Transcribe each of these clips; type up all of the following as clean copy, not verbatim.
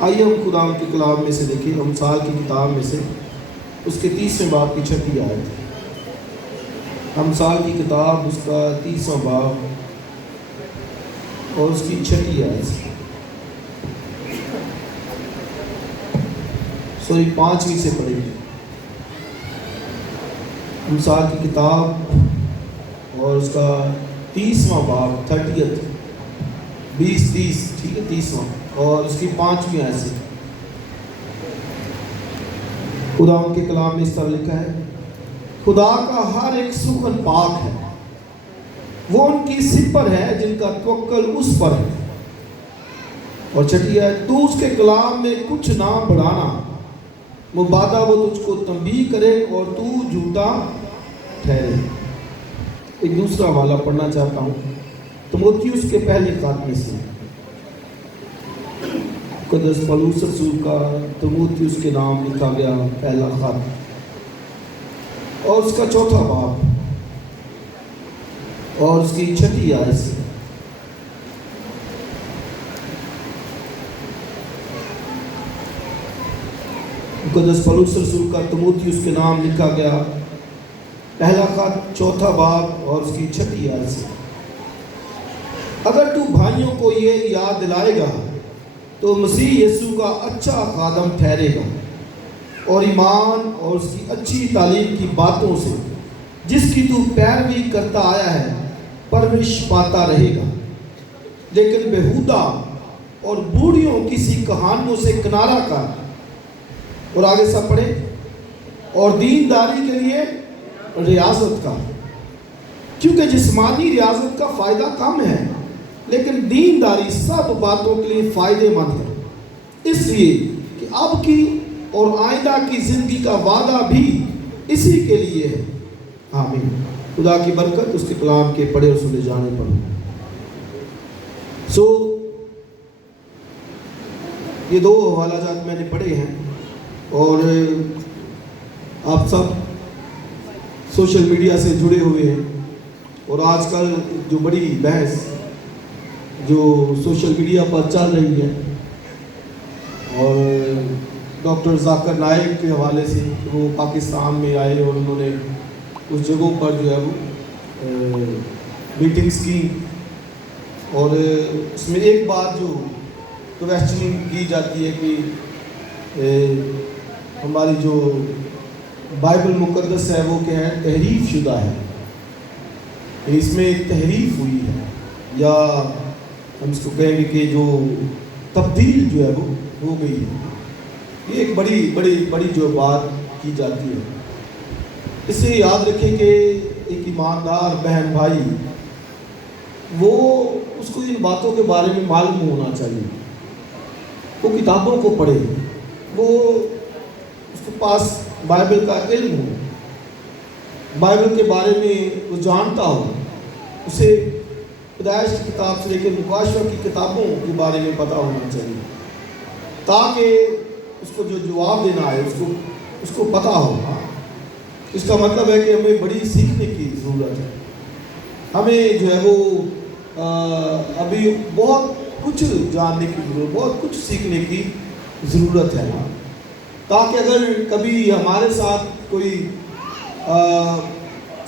آئیے ہم خدا کے کلام میں سے دیکھیں، امثال کی کتاب میں سے اس کے 30ویں باب کی 6 آیت۔ امثال کی کتاب اس کا 30واں باب اور اس کی 6 آیت، 5ویں سے پڑھیں گے۔ امثال کی کتاب اور اس کا 30واں باب 20 30 ٹھیک ہے، 30واں اور اس کی 5ویں آیت سے خدا کے کلام میں اس طرح لکھا ہے: خدا کا ہر ایک سخن پاک ہے، وہ ان کی سپر ہے جن کا توکل اس پر ہے۔ اور 6 آیت: تو اس کے کلام میں کچھ نہ بڑھانا، مبادہ وہ تجھ کو تنبیہ کرے اور تو جھوٹا ٹھہرے۔ ایک دوسرا حوالہ پڑھنا چاہتا ہوں تیموتھیوس کے پہلے خط میں سے، مقدس پولس رسول کا تیموتھیوس کے نام لکھا گیا پہلا خط اور اس کا 4واں باب اور اس کی 6 آیت سے۔ مقدس پولس رسول کا تیموتھیوس کے نام لکھا گیا پہلا خط 4واں باب اور اس کی 6 آیت سے۔ اگر تو بھائیوں کو یہ یاد دلائے گا تو مسیح یسوع کا اچھا خادم ٹھہرے گا اور ایمان اور اس کی اچھی تعلیم کی باتوں سے جس کی تو پیروی کرتا آیا ہے پرورش پاتا رہے گا، لیکن بےہودہ اور بوڑھیوں کسی کہانیوں سے کنارہ کر، اور آگے سب پڑھے، اور دینداری کے لیے ریاضت کا، کیونکہ جسمانی ریاضت کا فائدہ کم ہے لیکن دینداری سب باتوں کے لیے فائدے مند ہے، اس لیے کہ اب کی اور آئندہ کی زندگی کا وعدہ بھی اسی کے لیے ہے۔ آمین۔ خدا کی برکت اس کے کلام کے پڑھے اور سنے جانے پر۔ یہ 2 حوالہ جات میں نے پڑھے ہیں اور آپ سب سوشل میڈیا سے جڑے ہوئے ہیں، اور آج کل جو بڑی بحث جو سوشل میڈیا پر چل رہی ہے، اور ڈاکٹر ذاکر نائک کے حوالے سے وہ پاکستان میں آئے اور انہوں نے اس جگہوں پر جو ہے وہ میٹنگز کی، اور اس میں ایک بات جو کویسچننگ کی جاتی ہے کہ ہماری جو بائبل مقدس ہے وہ کیا ہے؟ تحریف شدہ ہے، اس میں تحریف ہوئی ہے، یا ہم اس کو کہیں گے کہ جو تبدیل جو ہے وہ ہو گئی ہے۔ یہ ایک بڑی جو بات کی جاتی ہے۔ اس سے یاد رکھیں کہ ایک ایماندار بہن بھائی وہ اس کو ان باتوں کے بارے میں معلوم ہونا چاہیے، وہ کتابوں کو پڑھے، وہ اس کے پاس بائبل کا علم ہو، بائبل کے بارے میں وہ جانتا ہو، اسے پیدائش کی کتاب سے لے کے مکاشفہ کی کتابوں کے بارے میں پتہ ہونا چاہیے، تاکہ اس کو جو جواب دینا ہے اس کو پتہ ہو۔ اس کا مطلب ہے کہ ہمیں بڑی سیکھنے کی ضرورت ہے، ہمیں جو ہے وہ ابھی بہت کچھ جاننے کی ضرورت، بہت کچھ سیکھنے کی ضرورت ہے، تاکہ اگر کبھی ہمارے ساتھ کوئی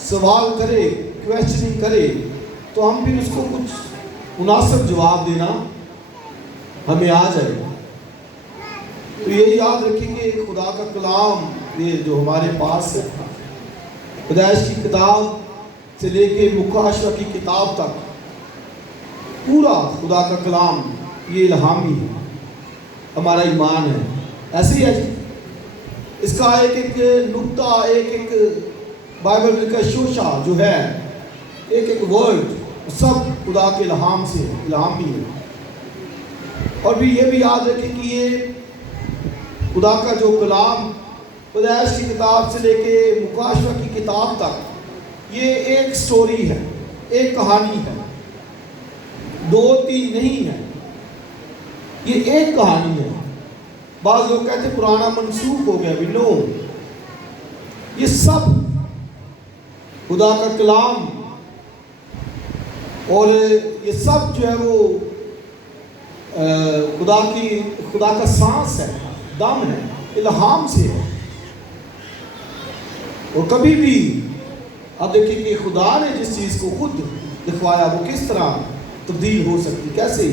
سوال کرے، کویسچننگ کرے، تو ہم بھی اس کو کچھ مناسب جواب دینا ہمیں آ جائے گا۔ تو یہ یاد رکھیں کہ خدا کا کلام یہ جو ہمارے پاس ہے، پیدائش کی کتاب سے لے کے مکاشفہ کی کتاب تک پورا خدا کا کلام یہ الہامی ہے، ہمارا ایمان ہے۔ ایسے ہی ہے اس کا ایک نقطہ، ایک بائبل کا شوشہ جو ہے، ایک ورڈ، سب خدا کے الہام سے الہامی ہے۔ اور بھی یہ بھی یاد رکھیں کہ یہ خدا کا جو کلام پیدائش کی کتاب سے لے کے مکاشفہ کی کتاب تک یہ ایک سٹوری ہے، ایک کہانی ہے، 2-3 نہیں ہے، یہ ایک کہانی ہے۔ بعض لوگ کہتے ہیں پرانا منسوخ ہو گیا، بھی نو، یہ سب خدا کا کلام اور یہ سب جو ہے وہ خدا کا سانس ہے، دم ہے، الہام سے ہے. اور کبھی بھی آپ دیکھیں کہ خدا نے جس چیز کو خود دکھوایا وہ کس طرح تبدیل ہو سکتی، کیسے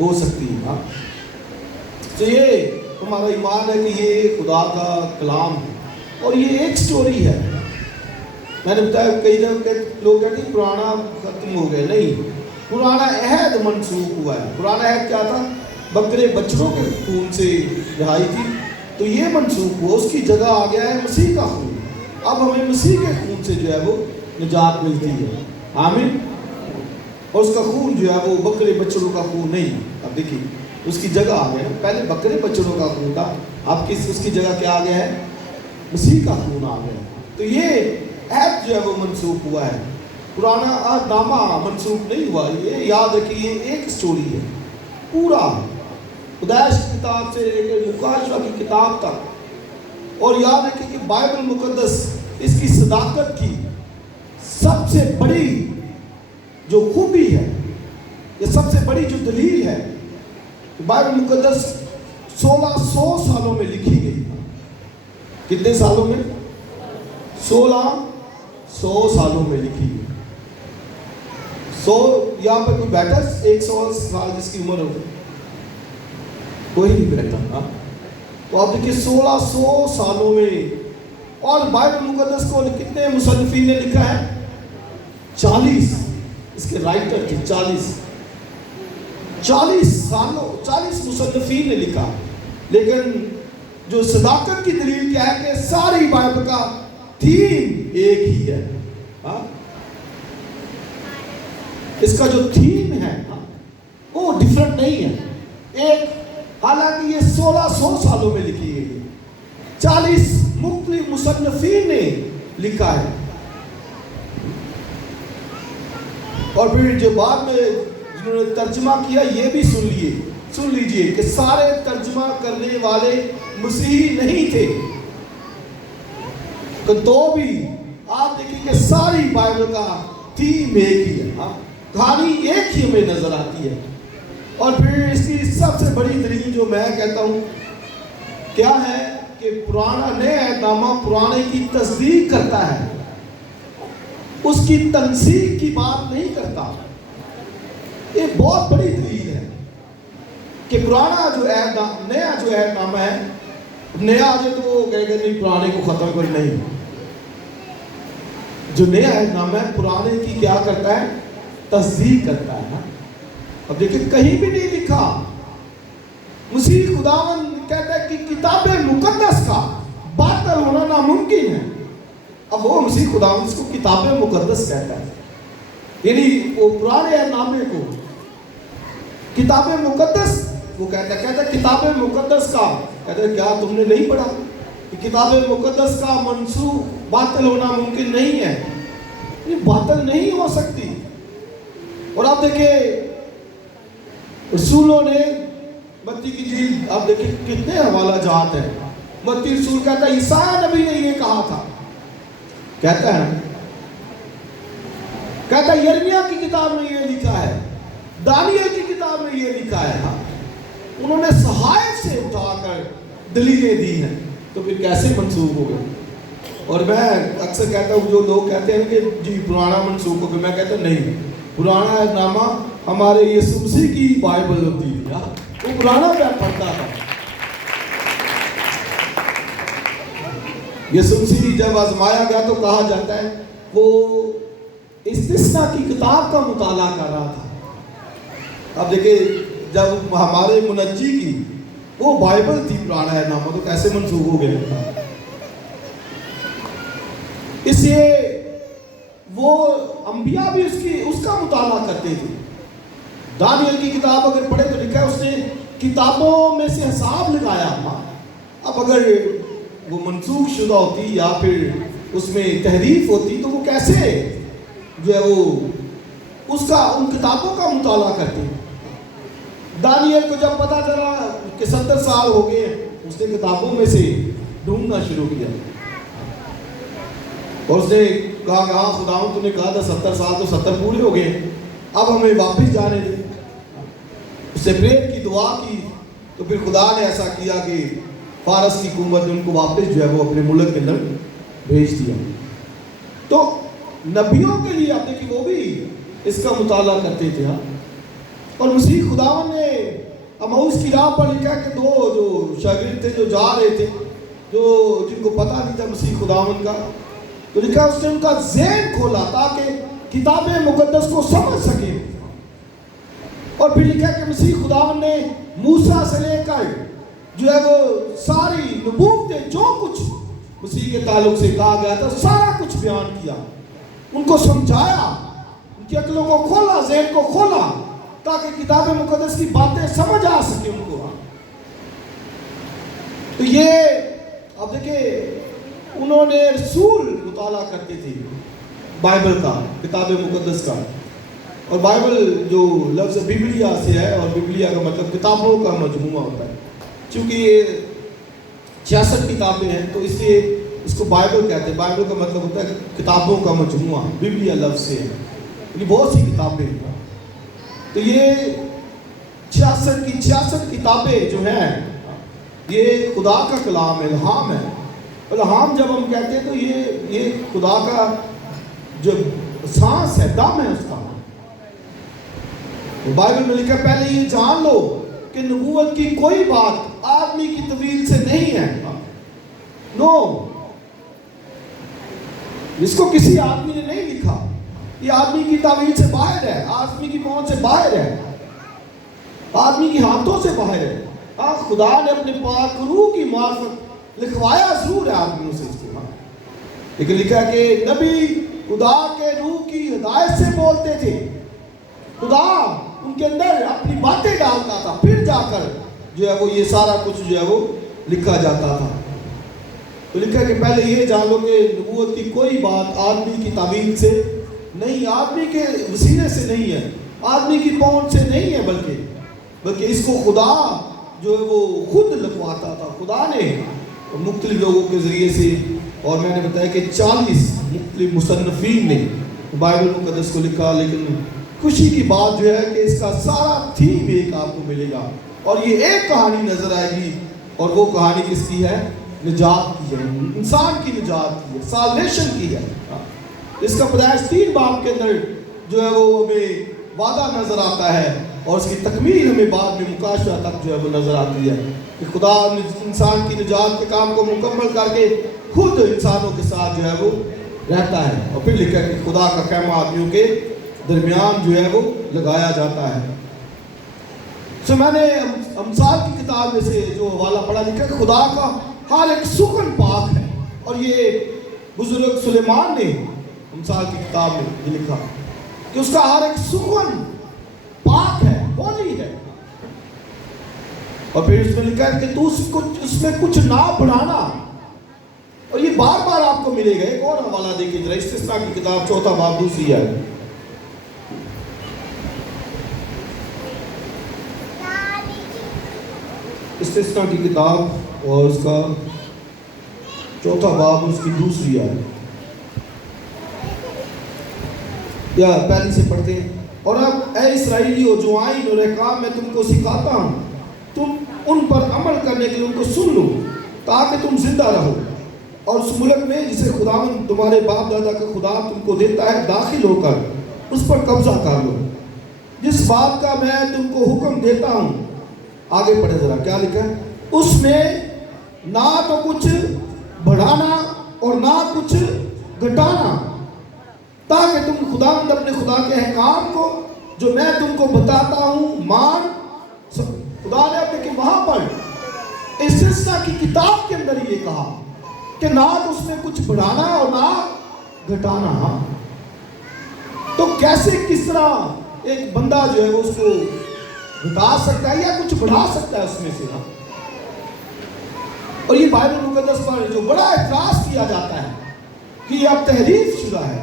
ہو سکتی ہے. تو یہ ہمارا ایمان ہے کہ یہ خدا کا کلام ہے اور یہ ایک سٹوری ہے. میں نے بتایا کئی جگہ لوگ کہتے ہیں پرانا ختم ہو گیا. نہیں، پرانا عہد منسوخ ہوا ہے. پرانا عہد کیا تھا؟ بکرے بچڑوں کے خون سے رہائی تھی، تو یہ منسوخ ہوا، اس کی جگہ آ گیا ہے مسیح کا خون. اب ہمیں مسیح کے خون سے جو ہے وہ نجات ملتی ہے. آمین. اور اس کا خون جو ہے وہ بکرے بچڑوں کا خون نہیں. اب دیکھیے اس کی جگہ آ گیا. پہلے بکرے بچڑوں کا خون تھا، اب اس کی جگہ کیا آ گیا ہے؟ مسیح کا خون آ گیا. تو یہ عہد جو ہے وہ منسوخ ہوا ہے. پرانا عہد نامہ منسوخ نہیں ہوا. یہ یاد رکھیے یہ ایک سٹوری ہے پورا، خدائش کی کتاب سے لے کر مکاشفہ کی کتاب تک. اور یاد رکھیے کہ بائبل مقدس اس کی صداقت کی سب سے بڑی جو خوبی ہے، یہ سب سے بڑی جو دلیل ہے، بائبل مقدس 1600 سالوں میں لکھی گئی. کتنے سالوں میں؟ 1600 سالوں میں لکھی گئی. 100 یہاں پر کوئی بیٹھا 100 سال جس کی عمر ہو؟ کوئی نہیں بیٹھا. تو آپ دیکھیے 1600 سالوں میں. اور بائبل مقدس کو کتنے مصنفین نے لکھا ہے؟ 40 اس کے رائٹر تھے. 40 سالوں 40 مصنفین نے لکھا. لیکن جو صداقت کی دلیل کیا ہے کہ ساری بائبل کا تھیم ایک ہی ہے. اس کا جو تھیم ہے وہ ڈیفرنٹ نہیں ہے. ایک، حالانکہ یہ 1600 سالوں میں لکھی گئی ہے، 40 مختلف مصنفین نے لکھا ہے. اور پھر جو بعد میں جنہوں نے ترجمہ کیا یہ بھی سن لیجئے کہ سارے ترجمہ کرنے والے مسیحی نہیں تھے. تو بھی آپ دیکھیں کہ ساری بائبل کا تھیم ایک ہی ہے، کہانی ایک ہی ہمیں نظر آتی ہے. اور پھر اس کی سب سے بڑی دلیل جو میں کہتا ہوں کیا ہے کہ پرانا نیا عہد نامہ پرانے کی تصدیق کرتا ہے، اس کی تنسیخ کی بات نہیں کرتا. یہ بہت بڑی دلیل ہے کہ پرانا جو عہد نیا جو عہد نامہ ہے، نیا آ جائے تو وہ کہے گا نہیں پرانے کو ختم کر. نہیں، جو نیا عہد نامہ ہے پرانے کی کیا کرتا ہے؟ تصدیق کرتا ہے. اب دیکھیں کہیں بھی نہیں لکھا مسیح خداوند کہتا ہے کہ کتاب مقدس کا باطل ہونا ناممکن ہے. اب وہ مسیح خداوند اس کو کتاب مقدس کہتا ہے، یعنی وہ پرانے عہد نامے کو کتاب مقدس وہ کہتا ہے کتاب مقدس کا. کہتا ہے کیا تم نے نہیں پڑھا کہ کتاب مقدس کا منسوخ باطل ہونا ممکن نہیں ہے؟ یہ باطل نہیں ہو سکتی. اور آپ دیکھیں رسولوں نے متی کی جیل آپ دیکھیں کتنے حوالہ جات ہیں. متی رسول کہتا ہے عیسیٰ نبی نے یہ کہا تھا، کہتا ہے یرمیہ کی کتاب میں یہ لکھا ہے، دانیل کی کتاب میں یہ لکھا ہے. انہوں نے صحائف سے اٹھا کر دلیلیں دی ہیں، تو پھر کیسے منسوخ ہو گئے؟ اور میں اکثر کہتا ہوں جو لوگ کہتے ہیں کہ جی پرانا منسوخ ہو گیا، میں کہتا ہوں نہیں، پرانا عہد نامہ ہمارے یسوع مسیح کی بائبل ہوتی ہے، وہ پرانا میں پڑھتا تھا. یسوع مسیح جب آزمایا گیا تو کہا جاتا ہے وہ استثنا کی کتاب کا مطالعہ کر رہا تھا. اب دیکھیں جب ہمارے منجی کی وہ بائبل تھی پرانا عہد نامہ، تو کیسے منسوخ ہو گیا؟ اس لیے وہ انبیاء بھی اس کا مطالعہ کرتے تھے. دانیل کی کتاب اگر پڑھے تو لکھا ہے اس نے کتابوں میں سے حساب لگایا. اب اگر وہ منسوخ شدہ ہوتی یا پھر اس میں تحریف ہوتی تو وہ کیسے جو ہے وہ ان کتابوں کا مطالعہ کرتے. دانیل کو جب پتا چلا کہ 70 سال ہو گئے، اس نے کتابوں میں سے ڈھونڈنا شروع کیا اور اس نے کہا کہ ہاں خداوند تو نے کہا تھا 70 سال، تو 70 پورے ہو گئے، اب ہمیں واپس جانے دیں. اس سے پریئر کی دعا کی تو پھر خدا نے ایسا کیا کہ فارس کی حکومت نے ان کو واپس جو ہے وہ اپنے ملک کے اندر بھیج دیا. تو نبیوں کے لیے آپ دیکھیں وہ بھی اس کا مطالعہ کرتے تھے. اور مسیح خداوند نے امعوس کی راہ پر لکھا کہ دو جو شاگرد تھے جو جا رہے تھے جن کو پتہ نہیں تھا مسیح خداوند کا, تو لکھا اس نے ان کا ذہن کھولا تاکہ کتاب مقدس کو سمجھ سکے. اور پھر لکھا کہ مسیح خداوند نے موسیٰ سے لے کر جو ہے وہ ساری نبوتیں جو کچھ مسیح کے تعلق سے کہا گیا تھا سارا کچھ بیان کیا, ان کو سمجھایا, ان کی عقلوں کو کھولا, ذہن کو کھولا تاکہ کتاب مقدس کی باتیں سمجھ آ سکے ان کو. تو یہ اب دیکھیں انہوں نے رسول مطالعہ کرتے تھے بائبل کا, کتاب مقدس کا. اور بائبل جو لفظ ببلیا سے ہے, اور ببلیا کا مطلب کتابوں کا مجموعہ ہوتا ہے. چونکہ یہ 66 کتابیں ہیں تو اس لیے اس کو بائبل کہتے ہیں. بائبل کا مطلب ہوتا ہے کتابوں کا مجموعہ, ببلیا لفظ سے ہے, یعنی بہت سی کتابیں ہیں. تو یہ 66 کی 66 کتابیں جو ہیں یہ خدا کا کلام ہے, الہام ہے. الہام جب ہم کہتے ہیں تو یہ خدا کا جو سانس ہے, دم ہے اس کا. بائبل میں لکھا پہلے یہ جان لو کہ نبوت کی کوئی بات آدمی کی طویل سے نہیں ہے. نو, اس کو کسی آدمی نے نہیں لکھا, یہ آدمی کی تعویل سے باہر ہے, آدمی کی پہنچ سے باہر ہے, آدمی کی ہاتھوں سے باہر ہے. خدا نے اپنے پاک روح کی معرفت لکھوایا ضرور ہے آدمیوں سے اس کو, لیکن لکھا کہ نبی خدا کے روح کی ہدایت سے بولتے تھے. خدا ان کے اندر اپنی باتیں ڈالتا تھا, پھر جا کر جو ہے وہ یہ سارا کچھ جو ہے وہ لکھا جاتا تھا. تو لکھا کہ پہلے یہ جان لو کہ نبوت کی کوئی بات آدمی کی تعویل سے نہیں, آدمی کے وسیلے سے نہیں ہے, آدمی کی پہنچ سے نہیں ہے, بلکہ اس کو خدا جو ہے وہ خود لکھواتا تھا. خدا نے مختلف لوگوں کے ذریعے سے, اور میں نے بتایا کہ 40 مختلف مصنفین نے بائبل مقدس کو لکھا. لیکن خوشی کی بات جو ہے کہ اس کا سارا تھیم ایک آپ کو ملے گا, اور یہ ایک کہانی نظر آئے گی, اور وہ کہانی کس کی ہے؟ نجات کی ہے, انسان کی نجات کی ہے, سالویشن کی ہے. اس کا پیدائش 3 باب کے اندر جو ہے وہ ہمیں وعدہ نظر آتا ہے, اور اس کی تکمیل ہمیں بعد میں مکاشفہ تک جو ہے وہ نظر آتی ہے کہ خدا انسان کی نجات کے کام کو مکمل کر کے خود انسانوں کے ساتھ جو ہے وہ رہتا ہے. اور پھر لکھا کہ خدا کا خیمہ آدمیوں کے درمیان جو ہے وہ لگایا جاتا ہے. سو میں نے امثال کی کتاب میں سے جو حوالہ پڑھا, لکھا کہ خدا کا ہر ایک سخن پاک ہے. اور یہ بزرگ سلیمان نے امثال کی کتاب میں یہ لکھا کہ اس کا ہر ایک سخن پاک ہے, ہولی ہے. اور پھر اس میں لکھا ہے کہ تو اس میں کچھ نہ بڑھانا. اور یہ بار بار آپ کو ملے گا. ایک اور حوالہ دیکھیے ذرا, استثناء کی کتاب 4 باب 2 ہے. استثناء کی کتاب اور اس کا 4 باب اس کی 2 ہے. یا پہلی سے پڑھتے ہیں. اور اب اے اسرائیلیو جو آئین اور احکام میں تم کو سکھاتا ہوں, تم ان پر عمل کرنے کے لیے ان کو سن لو تاکہ تم زندہ رہو, اور اس ملک میں جسے خداوند تمہارے باپ دادا کا خدا تم کو دیتا ہے داخل ہو کر اس پر قبضہ کر لو, جس بات کا میں تم کو حکم دیتا ہوں. آگے پڑھے ذرا, کیا لکھا ہے؟ اس میں نہ تو کچھ بڑھانا اور نہ کچھ گھٹانا, تاکہ تم خداوند اپنے خدا کے احکام کو جو میں تم کو بتاتا ہوں مان سکو. خدا نے اپنے کہ وہاں پر استثناء کی کتاب کے اندر یہ کہا کہ نہ تو اس میں کچھ بڑھانا اور نہ گھٹانا. تو کیسے کس طرح ایک بندہ جو ہے وہ اس کو گھٹا سکتا ہے یا کچھ بڑھا سکتا ہے اس میں سے؟ اور یہ بائبل مقدس پر جو بڑا اعتراض کیا جاتا ہے کہ یہ اب تحریف شدہ ہے.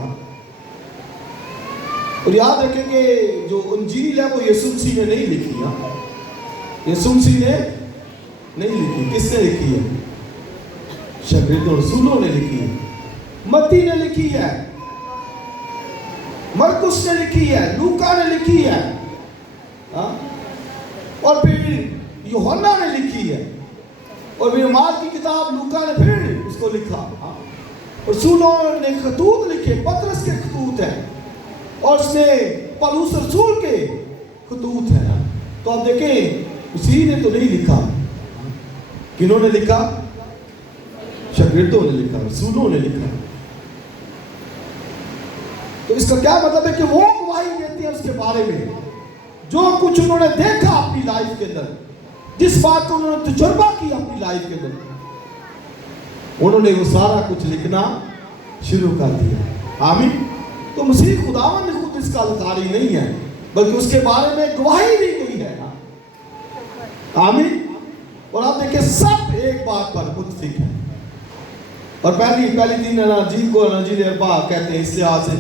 اور یاد رکھیں کہ جو انجیل ہے وہ یسوع مسیح نے نہیں لکھی ہے. یسوع مسیح نے نہیں لکھی. کس نے لکھی ہے؟ شاگردوں رسولوں نے لکھی ہے. متی نے لکھی ہے, مرکس نے لکھی ہے, لوکا نے لکھی ہے. اور پھر یوحنا نے لکھی ہے، اور پھر مارک کی کتاب لوکا نے پھر اس کو لکھا، رسولوں نے خطوط لکھے، پطرس کے خطوط ہیں، اور اس میں پولس رسول کے خطوط ہیں۔ تو آپ دیکھیں اسی نے تو نہیں لکھا، کنہوں نے لکھا؟ شاگردوں نے لکھا، رسولوں نے لکھا۔ تو اس کا کیا مطلب ہے کہ وہ گواہی دیتے ہیں اس کے بارے میں جو کچھ انہوں نے دیکھا اپنی لائف کے اندر، جس بات کو انہوں نے تجربہ کیا اپنی لائف کے اندر، انہوں نے وہ سارا کچھ لکھنا شروع کر دیا۔ آمین۔ تو مسیح خداوند نے خود اس کا القاری نہیں ہے، بلکہ اس کے بارے میں گواہی دی گئی ہے۔ آمین۔ اور آپ دیکھیں سب ایک بات پر متفق ہیں، اور پہلی دن اناجیل کو اناجیل اربعہ کہتے ہیں، اس لحاظ سے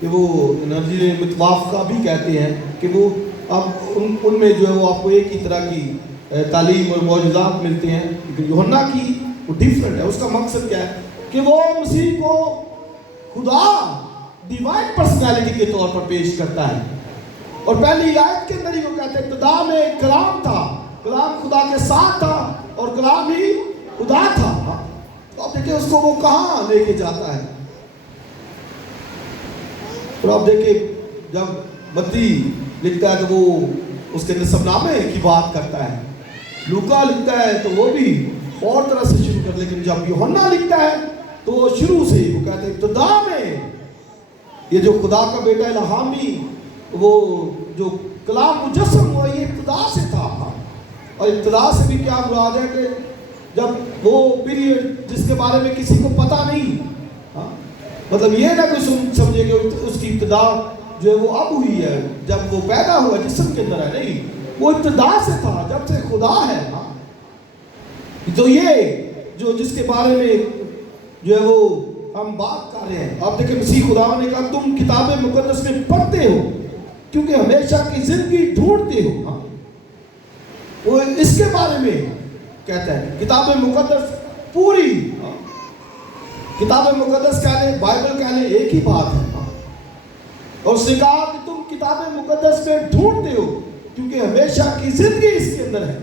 کہ وہ اناجیل متوافقہ بھی کہتے ہیں کہ وہ اب ان میں جو ہے وہ آپ کو ایک ہی طرح کی تعلیم اور معجزات ملتے ہیں، لیکن یوحنا کی وہ ڈیفرنٹ ہے۔ اس کا مقصد کیا ہے کہ وہ مسیح کو خدا ڈیوائن پرسنالٹی کے طور پر پیش کرتا ہے، اور پہلی آیت کے اندر ہی وہ کہتے ہیں ابتدا میں ایک کلام تھا، کلام خدا کے ساتھ تھا، اور کلام ہی خدا تھا۔ تو آپ دیکھیں اس کو وہ کہاں لے کے جاتا ہے۔ اور آپ دیکھیں جب متی لکھتا ہے تو وہ اس کے نسب نامے کی بات کرتا ہے، لوکا لکھتا ہے تو وہ بھی اور طرح سے شروع کر، لیکن جب یوحنا لکھتا ہے تو وہ شروع سے ہی وہ کہتے ہیں ابتدا میں یہ جو خدا کا بیٹا الہامی وہ جو کلام مجسم ہوا یہ ابتدا سے تھا۔ اور ابتدا سے بھی کیا مراد ہے کہ جب وہ پیریڈ جس کے بارے میں کسی کو پتہ نہیں، مطلب یہ نہ کوئی سمجھے کہ اس کی ابتدا جو ہے وہ اب ہوئی ہے جب وہ پیدا ہوا جسم کے اندر ہے، نہیں، وہ ابتدا سے تھا، جب سے خدا ہے۔ تو یہ جو جس کے بارے میں جو ہے وہ ہم بات کر رہے ہیں، آپ دیکھیں مسیح خدا نے کہا تم کتاب مقدس میں پڑھتے ہو کیونکہ ہمیشہ کی زندگی ڈھونڈتے ہو۔ وہ اس کے بارے میں کہتا ہے کتاب مقدس پوری، کتاب مقدس کہہ لیں، بائبل کہہ لیں، ایک ہی بات ہے۔ اور اس نے کہا کہ تم کتاب مقدس میں ڈھونڈتے ہو کیونکہ ہمیشہ کی زندگی اس کے اندر ہے۔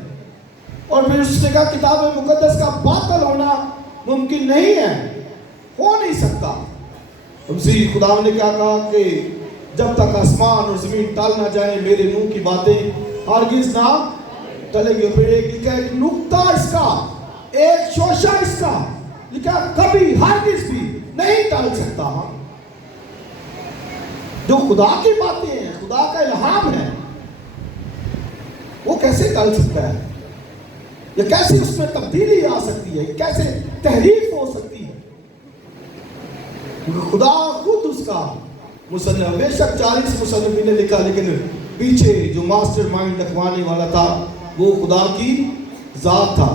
اور پھر اس نے کہا کتاب مقدس کا باطل ہونا ممکن نہیں ہے، ہو نہیں سکتا۔ مسیح خدا نے کیا کہا کہ جب تک آسمان اور زمین ٹل نہ جائیں میرے منہ کی باتیں ہرگز نہ ٹلیں گی۔ پھر ایک لکھا ایک نقطہ اس کا، ایک شوشہ اس کا لکھا کبھی ہرگز بھی نہیں ٹل سکتا۔ جو خدا کی باتیں ہیں، خدا کا الہام ہے، وہ کیسے ٹل سکتا ہے؟ یا کیسے اس میں تبدیلی آ سکتی ہے؟ کیسے تحریف ہو سکتی ہے؟ کیونکہ خدا خود اس کا مصنف، بے شک 40 مصنفین نے لکھا، لیکن پیچھے جو ماسٹر مائنڈ رکھوانے والا تھا وہ خدا کی ذات تھا۔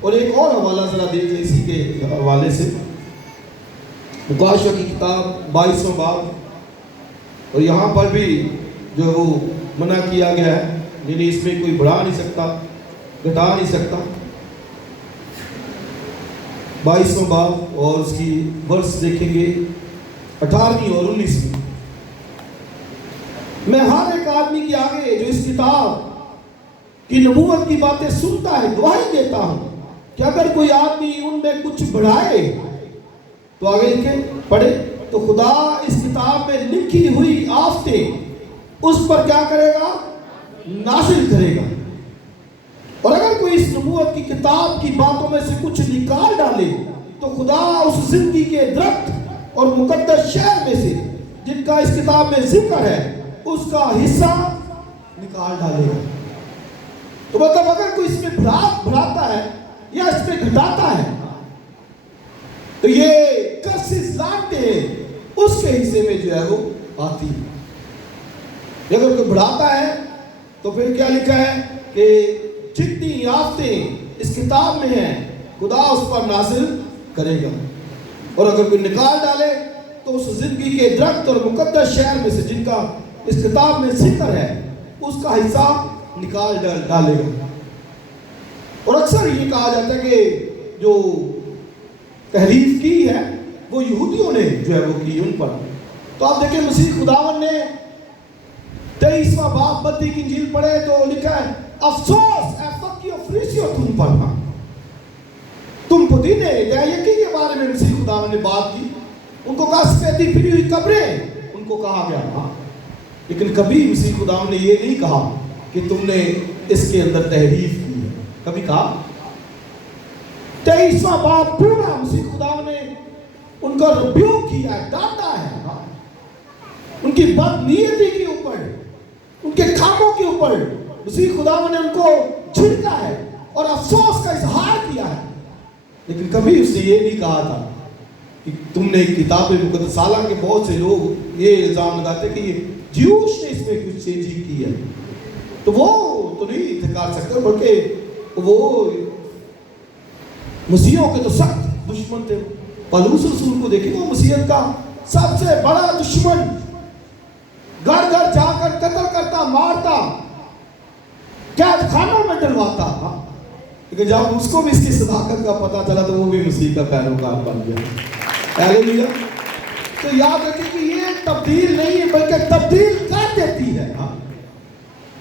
اور ایک اور حوالہ ذرا دیکھ لیں اسی کے حوالے سے، مکاشفہ کی کتاب 22واں باب، اور یہاں پر بھی جو ہے وہ منع کیا گیا ہے، یعنی اس میں کوئی بڑھا نہیں سکتا گھٹا نہیں سکتا۔ 22واں باب اور اس کی ورس دیکھیں گے 18ویں اور 19ویں۔ میں ہر ایک آدمی کے آگے جو اس کتاب کی نبوت کی باتیں سنتا ہے گواہی دیتا ہوں کہ اگر کوئی آدمی ان میں کچھ بڑھائے تو آگے لکھیں پڑھے تو خدا اس کتاب میں لکھی ہوئی آفتیں اس پر کیا کرے گا؟ نازل کرے گا۔ اور اگر کوئی اس نبوت کی کتاب کی باتوں میں سے کچھ نکال ڈالے تو خدا اس زندگی کے درخت اور مقدس شہر میں سے جن کا اس کتاب میں ذکر ہے اس کا حصہ نکال ڈالے گا۔ تو مطلب اگر کوئی اس میں بڑھاتا ہے یا اس میں گھٹاتا ہے تو یہ کرسز لانتے اس کے حصے میں جو ہے وہ آتی ہے۔ اگر کوئی بڑھاتا ہے تو پھر کیا لکھا ہے کہ جتنی آفتیں اس کتاب میں ہیں خدا اس پر نازل کرے گا، اور اگر کوئی نکال ڈالے تو اس زندگی کے درخت اور مقدس شہر میں سے جن کا اس کتاب میں ذکر ہے اس کا حصہ نکال ڈالے گا۔ اور اکثر یہ کہا جاتا ہے کہ جو تحریف کی ہے وہ یہودیوں نے جو ہے وہ کی ان پر۔ تو آپ دیکھیں مسیح خداوند نے 23واں باب متی کی انجیل پڑھے تو لکھا ہے افسوس اے فقی و فریسی ہو تم پر. تم پدینے یکی کے بارے میں مسیح خدا نے بات کی, ان کو کہا سفیدی پھری ہوئی قبریں ان کو کہا گیا, لیکن کبھی مسیح خدا نے یہ نہیں کہا کہ تم نے اس کے اندر تحریف کی ہے. کبھی کہا 23واں باب پورا مسیح خدا نے ان کو ریبیوک کیا ہے, ڈانٹا ہے ان کی بد نیتی کے اوپر, ان کے کاموں کے اوپر. مسیح خدا نے ان کو چھڑکا ہے اور افسوس کا اظہار کیا ہے, لیکن کبھی اس نے یہ نہیں کہا تھا کہ تم نے کتاب مقدس. حالانکہ بہت سے لوگ یہ الزام لگاتے کہ یہ جیوش نے اس میں کچھ چینجنگ کی ہے, تو وہ تو نہیں ٹھکار سکتے, بلکہ وہ مسیحوں کے تو سخت دشمن تھے. پالوس رسول کو دیکھیں, وہ مسیحیت کا سب سے بڑا دشمن, گھر گھر جا کر قتل کرتا, مارتا, قید خانوں میں ڈلواتا. لیکن جب اس کو بھی اس کی صداقت کا پتہ چلا تو وہ بھی مسیح کا پیروکار بن گیا. ہاللیلویا. تو یاد رکھیں کہ یہ تبدیل نہیں ہے بلکہ تبدیل کر دیتی ہے.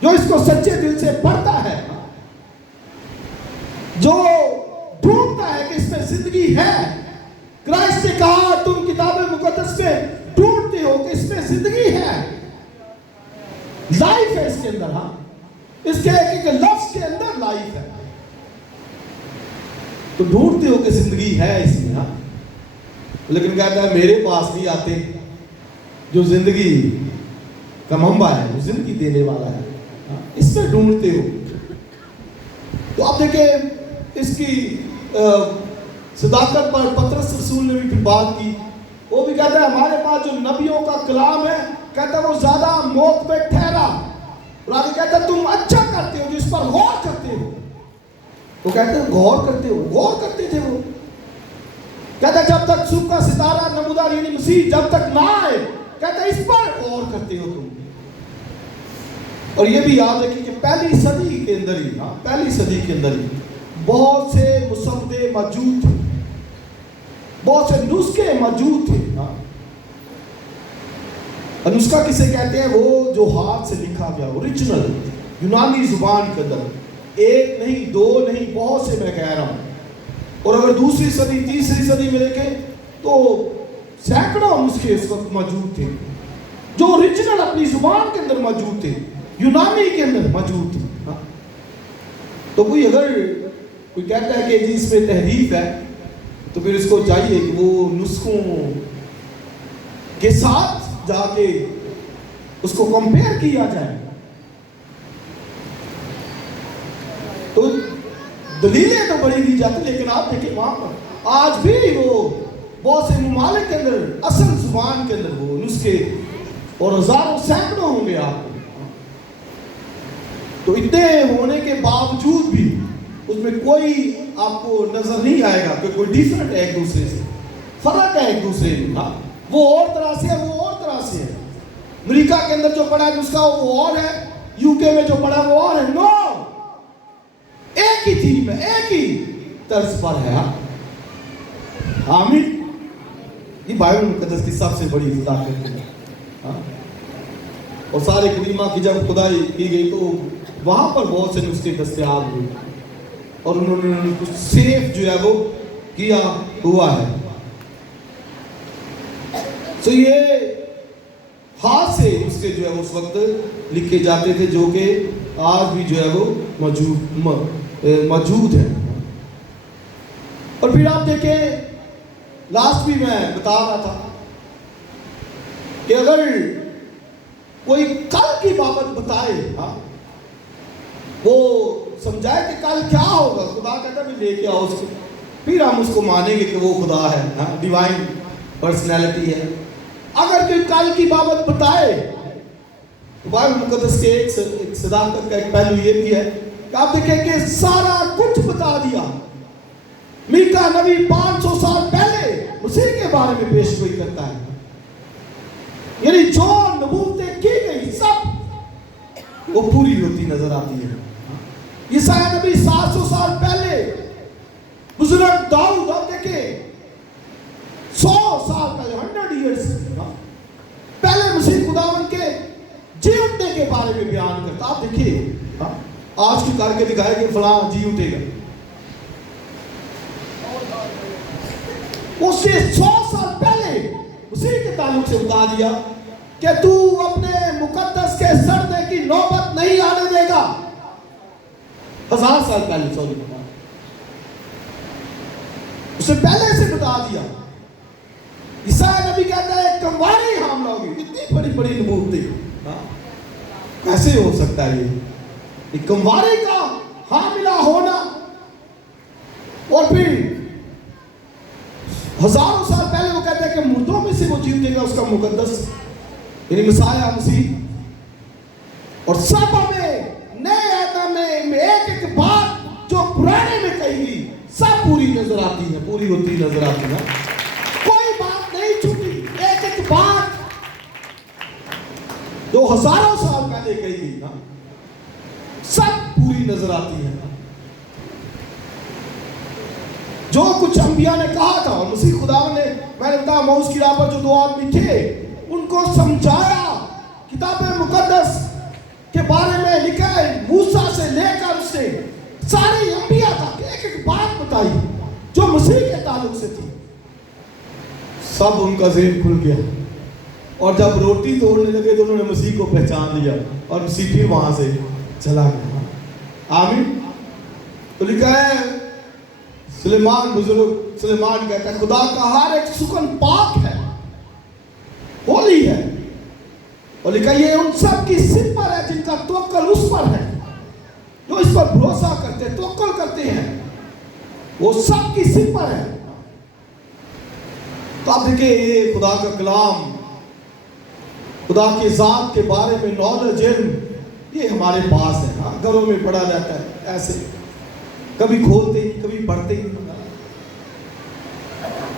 جو اس کو سچے دل سے پڑھتا ہے, جو ڈھونڈتا ہے کہ اس میں زندگی ہے. کرائسٹ نے کہا تم کتاب مقدس میں ڈھونڈتے ہو کہ اس میں زندگی ہے, لائف ہے اس کے اندر. اس کے ایک ایک لفظ کے اندر لائف ہے, تو ڈھونڈتے ہو کہ زندگی ہے اس میں. لیکن کہتا ہے میرے پاس نہیں آتے جو زندگی کا منبع ہے, جو زندگی دینے والا ہے, اس میں ڈھونڈتے ہو. تو آپ دیکھیں اس کی صداقت پر پطرس رسول نے بھی پھر بات کی. وہ بھی کہتا ہے ہمارے پاس جو نبیوں کا کلام ہے, کہتا ہے وہ زیادہ موت میں ٹھہرا. اور آگے کہتا ہے تم اچھا کرتے ہو جو اس پر غور کرتے ہو. وہ کہتے ہیں غور کرتے ہو, غور کرتے تھے وہ. کہتا ہے جب تک صبح کا ستارہ نمودار یعنی مسیح جب تک نہ آئے, کہتا ہے اس پر غور کرتے ہو تم. اور یہ بھی یاد رکھیں کہ پہلی صدی کے اندر ہی, پہلی صدی کے اندر ہی بہت سے مسودے موجود تھے, بہت سے نسخے موجود تھے. نسخہ کسے کہتے ہیں؟ وہ جو ہاتھ سے لکھا گیا, اوریجنل یونانی زبان کے اندر, ایک نہیں دو نہیں بہت سے میں کہہ رہا ہوں. اور اگر دوسری صدی تیسری صدی میں دیکھیں تو سینکڑوں نسخے اس وقت موجود تھے جو اوریجنل اپنی زبان کے اندر موجود تھے, یونانی کے اندر موجود تھے. تو کوئی اگر کوئی کہتا ہے کہ جی اس میں تحریف ہے, تو پھر اس کو چاہیے کہ وہ نسخوں کے ساتھ جا کے اس کو کمپیئر کیا جائے. تو دلیلیں تو بڑی دی جاتی, لیکن آپ دیکھیں وہاں پر آج بھی وہ بہت سے ممالک کے اندر اصل زبان کے اندر وہ نسخے اور ہزاروں سینکڑوں ہوں گے آپ کو. تو اتنے ہونے کے باوجود بھی اس میں کوئی آپ کو نظر نہیں آئے گا کہ کوئی ڈیفرنٹ ہے ایک دوسرے سے, فرق ہے ایک دوسرے میں. وہ اور طرح سے ہے, وہ اور طرح سے ہے. امریکہ کے اندر جو پڑھا ہے نسخہ وہ اور ہے, یو کے میں جو پڑھا ہے وہ اور ہے. نو, ایک ہی تھیم ہے, ایک ہی طرز پر ہے. آمین. یہ بائبل مقدس کی سب سے بڑی طاقت ہے. اور سارے کلمہ کی جب خدائی کی گئی تو وہاں پر بہت سے نسخے دستیاب ہوئے اور انہوں نے کچھ سیف جو ہے وہ کیا ہوا ہے. تو یہ ہاتھ سے نسخے جو ہے اس وقت لکھے جاتے تھے جو کہ آج بھی جو ہے وہ موجود ہے. اور پھر آپ دیکھیں لاسٹ بھی میں بتا رہا تھا کہ اگر کوئی کل کی بابت بتائے, وہ سمجھائے کہ کل کیا ہوگا, خدا کہتا ہے لے کے آؤ اس کو, پھر ہم اس کو مانیں گے کہ وہ خدا ہے, ڈیوائن پرسنالٹی ہے. اگر کوئی کل کی بابت بتائے, بائبل مقدس کے ایک صداقت کا ایک پہلو یہ بھی ہے کہ آپ دیکھیں کہ سارا کچھ بتا دیا. میکا نبی 500 سال پہلے مسیح کے بارے میں پیش گوئی کرتا ہے, یعنی جو نبوتیں کی گئی سب وہ پوری ہوتی نظر آتی ہے. یسایا نبی 700 سال پہلے, بزرگ داؤد آپ دیکھیں 100 سال پہلے 100 ایئرز پہلے مسیح خداوند کے جی اٹھنے کے بارے میں بیان کرتا. آپ دیکھیے آج کی کر کے دکھائے کہ فلاں جی اٹھے گا. اس نے 100 سال پہلے اسی کے تعلق سے بتا دیا کہ تو اپنے مقدس کے سردے کی نوبت نہیں آنے دے گا. 1000 سال پہلے سوری اسے پہلے سے بتا دیا. عیسائی نبی کہتا ہے کمواری حاملہ ہوگی. اتنی بڑی بڑی نبوتیں کیسے ہو سکتا ہے یہ کمواری کا حاملہ ہونا؟ اور پھر ہزاروں سال پہلے وہ کہتا ہے کہ مردوں میں سے وہ جی اٹھے گا اس کا مقدس یعنی مسیح مسیح. اور سب ہمیں نئے آدم میں ایک ایک بات جو پرانے میں کہی گئی سب پوری نظر آتی ہے, پوری ہوتی نظر آتی ہے. کوئی بات نہیں چھوٹی. ایک ایک بات جو ہزاروں سال پہلے کہی گئی نا سب پوری نظر آتی ہے. جو کچھ انبیاء نے کہا تھا اور مسیح خدا نے, میں نے بتایا موس کی راہ پر جو 2 آدمی تھے ان کو سمجھایا. کتاب مقدس کے بارے میں لکھا ہے موسیٰ سے لے کر اس نے سارے انبیاء تک ایک ایک بات بتائی جو مسیح کے تعلق سے تھی. سب ان کا ذہن کھل گیا اور جب روٹی توڑنے لگے تو انہوں نے مسیح کو پہچان لیا اور مسیح پھر وہاں سے چلا گیا. آمین. تو لکھا ہے سلیمان بزرگ سلیمان کہتا ہے خدا کا ہر ایک سکن پاک ہے, ہولی ہے. اور لکھا یہ ان سب کی سر پر ہے جن کا توکل اس پر ہے, جو اس پر بھروسہ کرتے توکل کرتے ہیں, وہ سب کی سر پر ہے. تو آپ دیکھیں یہ خدا کا کلام, خدا کی ذات کے بارے میں نالج علم یہ ہمارے پاس ہے. گھروں میں پڑھا جاتا ہے ایسے, کبھی کھولتے کبھی پڑھتے.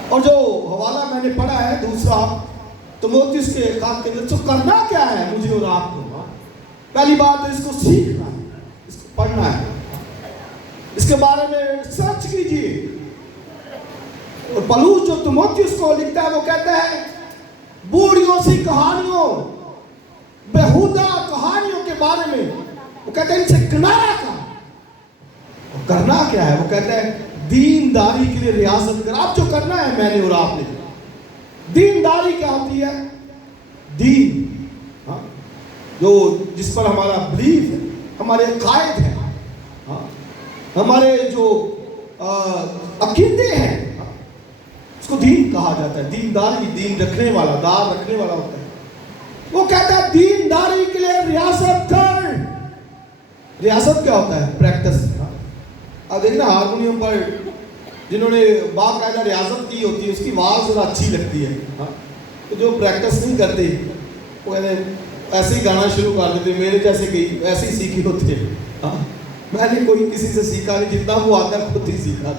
اور جو حوالہ میں نے پڑھا ہے دوسرا تموتھیوس کے خط کے اندر, تو کرنا کیا ہے مجھے اور آپ کو؟ پہلی بات تو اس کو سیکھنا ہے, اس کو پڑھنا ہے, اس کے بارے میں سرچ کیجیے. اور پولس جو تموتھیوس کو لکھتا ہے وہ کہتا ہے بوڑھیوں سی کہانیوں بیہودہ کہانیوں کے بارے میں وہ کہتا ہے ان سے کنارہ کر. کرنا کیا ہے؟ وہ کہتا ہے دینداری کے لیے ریاضت کر. آپ جو کرنا ہے میں نے اور آپ نے, دینداری کیا ہوتی ہے؟ دین جو جس پر ہمارا بلیف ہے, ہمارے عقائد ہیں, ہمارے جو عقیدے ہیں, اس کو دین کہا جاتا ہے. دینداری, دین رکھنے والا, دار رکھنے والا ہوتا ہے. وہ کہتا ہے دینداری کے لیے ریاضت کر. ریاضت کیا ہوتا ہے؟ پریکٹس. اب دیکھنا ہارمونیم پر جنہوں نے باقاعدہ ریاضت کی ہوتی ہے اس کی آواز ذرا اچھی لگتی ہے. تو جو پریکٹس نہیں کرتے وہ ایسے ہی گانا شروع کر دیتے, میرے جیسے کئی ایسے ہی سیکھی ہوتے ہیں. میں نے کوئی کسی سے سیکھا نہیں, جتنا وہ آتا ہے خود ہی سیکھا.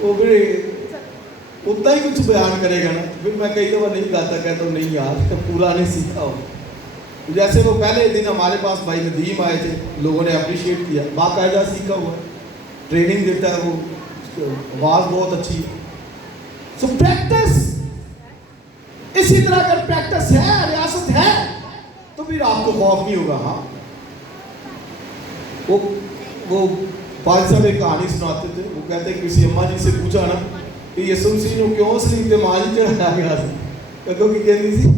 وہ پھر اتنا ہی کچھ بیان کرے گا نا, پھر میں کئی دفعہ نہیں گاتا, کہتا ہوں نہیں یار پورا نہیں سیکھا ہو. جیسے وہ پہلے دن ہمارے پاس بھائی ندیم آئے تھے, لوگوں نے اپریشیٹ کیا, باقاعدہ سیکھا ہوا ہے, ٹریننگ دیتا ہے, وہ آواز بہت اچھی ہے. سو پریکٹس, اسی طرح اگر پریکٹس ہے, ریاست ہے, تو پھر آپ کو خوف نہیں ہوگا. ہاں وہ پال صاحب ایک کہانی سناتے تھے. وہ کہتے ہیں کسی اماں جی سے پوچھا نا کہ یسوع مسیح نے کیوں سلیب مال چڑھایا گیا تھا, کیونکہ کہتی تھی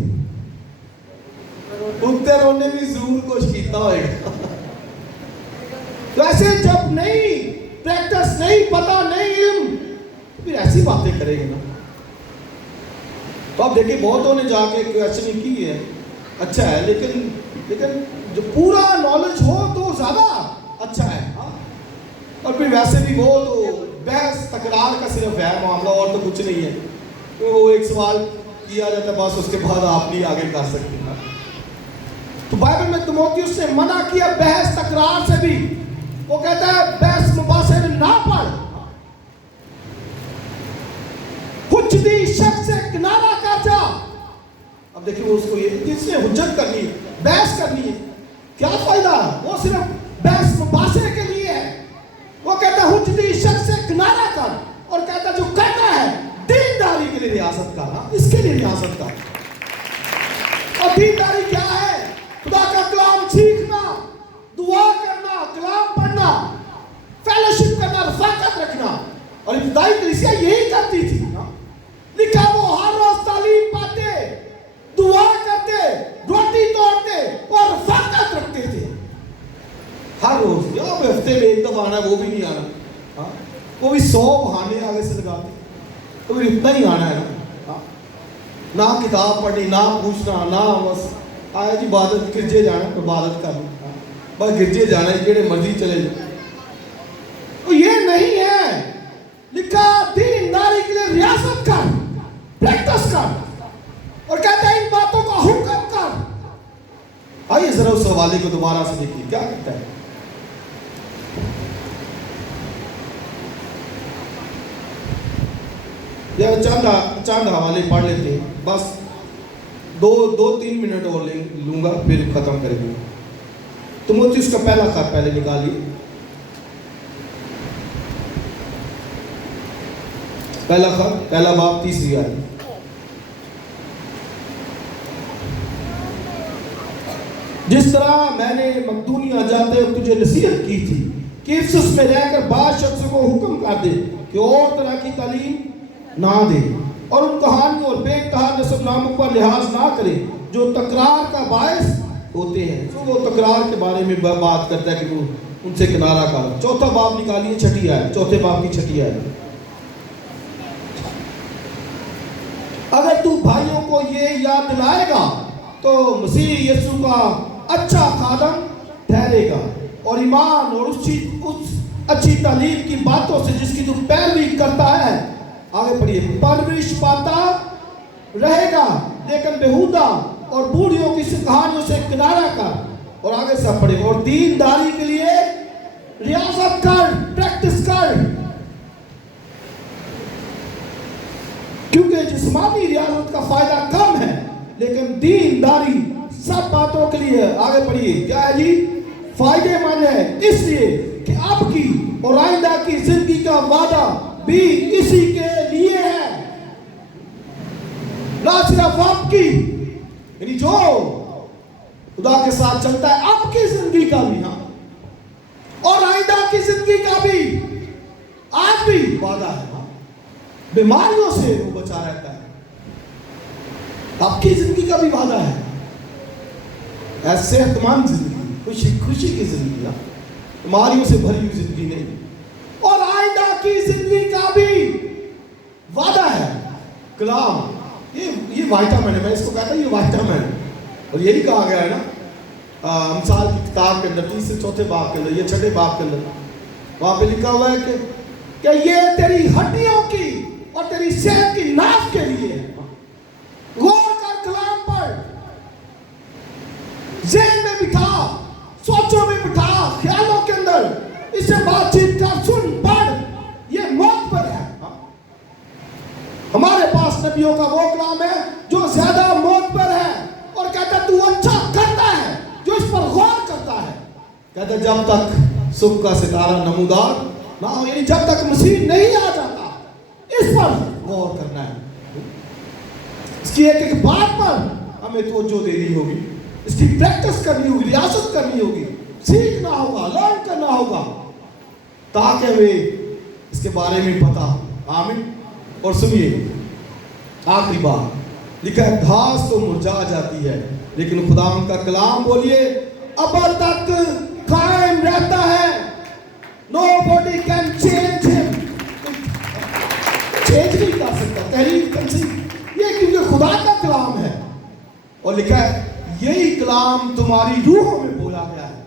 اٹھتے رونے بھی ضرور کچھ کیتا ہوئے گا. تو ایسے جب نہیں پریکٹس, نہیں پتا, نہیں علم, پھر ایسی باتیں کرے گے نا. تو آپ دیکھیں بہتوں نے جا کے کویسچننگ کی ہے, اچھا ہے, لیکن جو پورا نالج ہو تو زیادہ اچھا ہے. اور پھر ویسے بھی وہ تو بحث تکرار کا صرف ہے معاملہ, اور تو کچھ نہیں ہے. تو وہ ایک سوال کیا جاتا ہے بس, اس کے بعد آپ نہیں آگے کر سکتے. تو بائبل میں تموتھیوس سے منع کیا بحث تکرار سے بھی. وہ کہتا ہے بحث مباحثے میں نہ پڑ, حجتی شخص سے کنارہ کر جا. اب دیکھیں وہ اس کو یہ جس نے حجت کرنی ہے, بحث کرنی ہے, کیا فائدہ؟ وہ صرف بحث مباحثے کے لیے ہے. وہ کہتا ہے حجتی شخص سے کنارہ کر, اور کہتا جو کرنا ہے دینداری کے لیے ریاضت کرنا, اس کے لیے ریاضت کر. اور دینداری کیا ہے؟ خدا کا کلام سیکھنا, دعا کرنا, کلام اور ابتدائی کلیسیا یہی کرتی تھی. لکھا وہ ہر روز تعلیم پاتے, دعا کرتے, روٹی توڑتے اور رفاقت رکھتے تھے. ہر روز, یا ہفتے میں ایک دفعہ آنا ہے وہ بھی نہیں آنا, وہ بھی 100 بہانے آگے سے لگاتے, تو بھی اتنا ہی آنا ہے نا. نہ کتاب پڑھنی, نہ پوچھنا, نہ بس آیا جی عبادت, گرجے جانا عبادت کرنا, بس گرجے جانا ہے, جڑے مرضی چلے جائیں. تو یہ نہیں ہے. لکھا دینداری کے لیے ریاست کر, پریکٹس کر, اور کہتا ہے ان باتوں کا حکم کر. آئیے ذرا اس حوالے کو دوبارہ سے دیکھیے کیا کہتا ہے. یا چاند حوالے پڑھ لیتے ہیں, بس 2-3 منٹ اور لوں گا پھر ختم کریں گے. تیموتھیوس کا پہلا خط پہلے نکالیے, پہلا خط پہلا باب 3 آیت. جس طرح میں نے مقدونیہ جاتے ہوئے تجھے نصیحت کی تھی کہ افسس میں رہ کر بعض شخصوں کو حکم کر دے کہ اور طرح کی تعلیم نہ دے, اور ان کہانیوں اور بے انتہا نسب ناموں پر لحاظ نہ کرے جو تکرار کا باعث ہوتے ہیں. تو وہ تکرار کے بارے میں بات کرتا ہے کہ وہ ان سے کنارہ کر. چوتھا باب نکالیے, 6 آیت, چوتھے باب کی 6 آیت. اگر تو بھائیوں کو یہ یاد دلائے گا تو مسیح یسوع کا اچھا خادم ٹھہرے گا, اور ایمان اور اس اچھی تعلیم کی باتوں سے جس کی تو پیروی کرتا ہے, آگے پڑھیے, پرورش پاتا رہے گا, لیکن بےہودہ اور بوڑھیوں کی کہانیوں سے کنارہ کر. اور آگے سب پڑھے, اور دینداری کے لیے ریاضت کر, پریکٹس کر, کیونکہ جسمانی ریاضت کا فائدہ کم ہے لیکن دینداری سب باتوں کے لیے, آگے پڑھیے, کیا ہے جی, فائدے مند ہے, اس لیے کہ اب کی اور آئندہ کی زندگی کا وعدہ بھی اسی کے لیے ہے. نہ صرف اب کی, یعنی جو خدا کے ساتھ چلتا ہے, اب کی زندگی کا بھی, ہاں, اور آئندہ کی زندگی کا بھی آج بھی وعدہ ہے. بیماریوں سے وہ بچا رہتا ہے, اب کی زندگی کا بھی وعدہ ہے. صحت مند زندگی, خوشی کی زندگی, بیماریوں سے بھری ہوئی زندگی نہیں, اور آئندہ کی زندگی کا بھی وعدہ ہے. کلام, یہ وائٹامن ہے, میں اس کو کہتا ہوں یہ وائٹامن ہے, اور یہی کہا گیا ہے نا امثال کی کتاب کے اندر 3-4 باب کے اندر, یہ 6 باب کے اندر, وہاں پہ لکھا ہوا ہے کہ یہ تیری ہڈیوں کی اور تیری صحت کی ناف کے لیے ہے. غور کر کلام پر, ذہن میں بٹھا, سوچوں میں بٹھا, خیالوں کے اندر اسے بات چیت کر, سن, پڑھ. یہ موت پر ہے. ہمارے پاس نبیوں کا وہ کلام ہے جو زیادہ موت پر ہے, اور کہتا ہے تو اچھا کرتا ہے جو اس پر غور کرتا ہے. کہتا ہے جب تک صبح کا ستارہ نمودار نہ ہو, یعنی جب تک مسیح نہیں آ جاتا, اس پر غور کرنا ہے. اس کی ایک بات پر ہمیں توجہ دینی ہوگی, اس کی پریکٹس کرنی ہوگی, ریاضت کرنی ہوگی, سیکھنا ہوگا, لرن کرنا ہوگا, تاکہ ہمیں اس کے بارے میں پتا. آمین. اور سنیے آخری بات, لکھا ہے گھاس تو مرجھا جاتی ہے لیکن خدا ان کا کلام بولیے ابد تک قائم رہتا ہے. Nobody can change him. Change نہیں کر سکتا, تحریک کر سکتا, یہ کیونکہ خدا کا کلام ہے. اور لکھا ہے یہی کلام تمہاری روحوں میں بولا گیا ہے.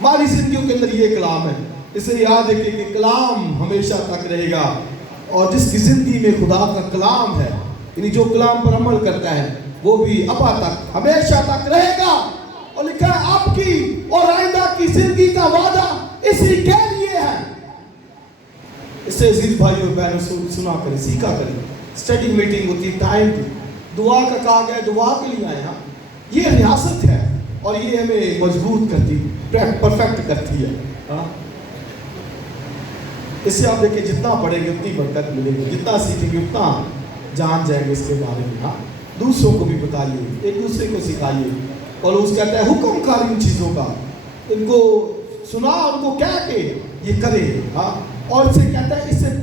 ہماری زندگیوں کے اندر یہ کلام ہے. اس لیے یاد رکھیں کہ کلام ہمیشہ تک رہے گا, اور جس کی زندگی میں خدا کا کلام ہے, یعنی جو کلام پر عمل کرتا ہے, وہ بھی ابد تک ہمیشہ تک رہے گا. اور لکھا ہے اب کی اور آئندہ کی زندگی کا وعدہ اسی کے لیے ہے. اس سے عزیز بھائیوں اور بہنوں سنا کریں, سیکھا کریں. اسٹڈی میٹنگ ہوتی ہے, ٹائم کی دعا کا کہا گیا, دعا کے لیے آئے. یہ ریاست ہے اور یہ ہمیں مضبوط کرتی, پرفیکٹ کرتی ہے. اس سے آپ دیکھیں جتنا پڑھیں گے اتنی برکت ملے گی, جتنا سیکھیں گے اتنا جان جائیں گے اس کے بارے میں. دوسروں کو بھی بتائیے, ایک دوسرے کو سکھائیے. اور اس کہتا ہے حکم کر ان چیزوں کا, ان کو سنا, ان کو کہہ کے یہ کرے. اور اسے کہتا ہے اس سے